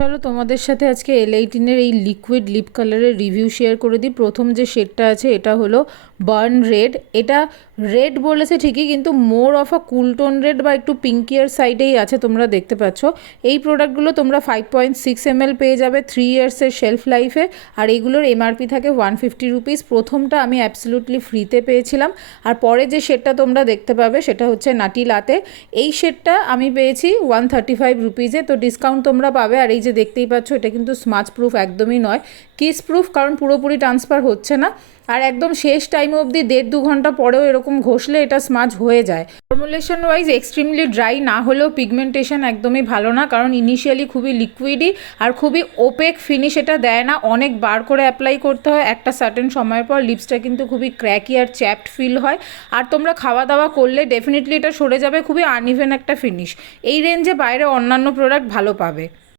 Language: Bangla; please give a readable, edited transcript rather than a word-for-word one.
চলো তোমাদের সাথে আজকে L18-এর এই লিকুইড লিপ কালারের রিভিউ শেয়ার করে দিই। প্রথম যে শেডটা আছে এটা হলো বার্ন রেড। এটা রেড বলেছে ঠিকই, কিন্তু more of a cool tone red বা একটু পিঙ্কিয়ার সাইডেই আছে, তোমরা দেখতে পাচ্ছ। এই প্রোডাক্টগুলো তোমরা 5.6 ml পেয়ে যাবে 3 ইয়ার্সের শেলফ লাইফে, আর এইগুলোর MRP থাকে 150 রুপিস। প্রথমটা আমি অ্যাবসলিউটলি ফ্রিতে পেয়েছিলাম, আর পরে যে শেডটা তোমরা দেখতে পাবে সেটা হচ্ছে নাটি লাতে। এই শেডটা আমি পেয়েছি 135 রুপিজে, তো ডিসকাউন্ট তোমরা পাবে। আর এই যে দেখতেই পাচ্ছ, এটা কিন্তু স্মাচ প্রুফ একদমই নয়, কিস প্রুফ, কারণ পুরোপুরি ট্রান্সফার হচ্ছে না। আর একদম শেষ টাইম অবধি 1.5-2 ঘন্টা পরেও এরকম ঘষলে এটা স্মাচ হয়ে যায়। ফর্মুলেশন ওয়াইজ এক্সট্রিমলি ড্রাই না হলেও পিগমেন্টেশন একদমই ভালো না, কারণ ইনিশিয়ালি খুবই লিকুইডই আর খুবই ওপেক ফিনিশ এটা দেয় না। অনেক বার করে অ্যাপ্লাই করতে হয়, একটা সার্টেন সময়ের পর লিপসটা কিন্তু খুবই ক্র্যাকি আর চ্যাপড ফিল হয়। আর তোমরা খাওয়া দাওয়া করলে ডেফিনেটলি এটা সরে যাবে, খুবই আনইভেন একটা ফিনিশ। এই রেঞ্জে বাইরে অন্যান্য প্রোডাক্ট ভালো পাবে।